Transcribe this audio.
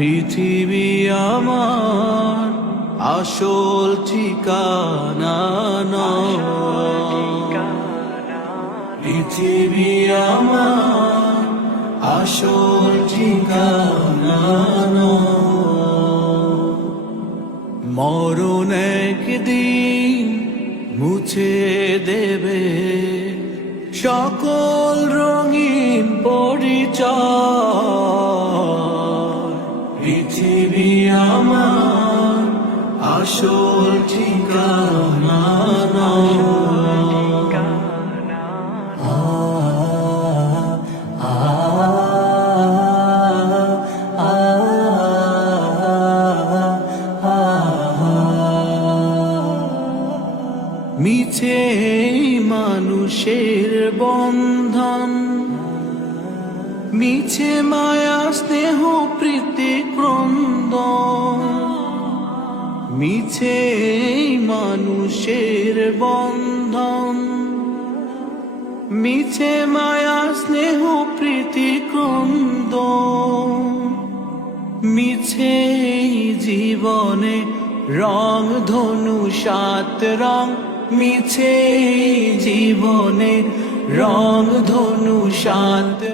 পৃথিবী আমার আসল ঠিকানা নয়। পৃথিবী আমার আসল ঠিকানা নয়। মরণ একদিন মুছে দেবে সকল রঙিন পরিচয়। পৃথিবী আমার আসল ঠিকানা নয়। মিছে মানুষের বন্ধন, মিছে মায়া স্নেহ প্রীতি ক্রন্দন। মিছে মানুষের বন্ধন, মিছে মায়া স্নেহ প্রীতি ক্রন্দন। মিছে জীবনে রং ধনু সাত রং, মিছে জীবনে রং ধনু সাত।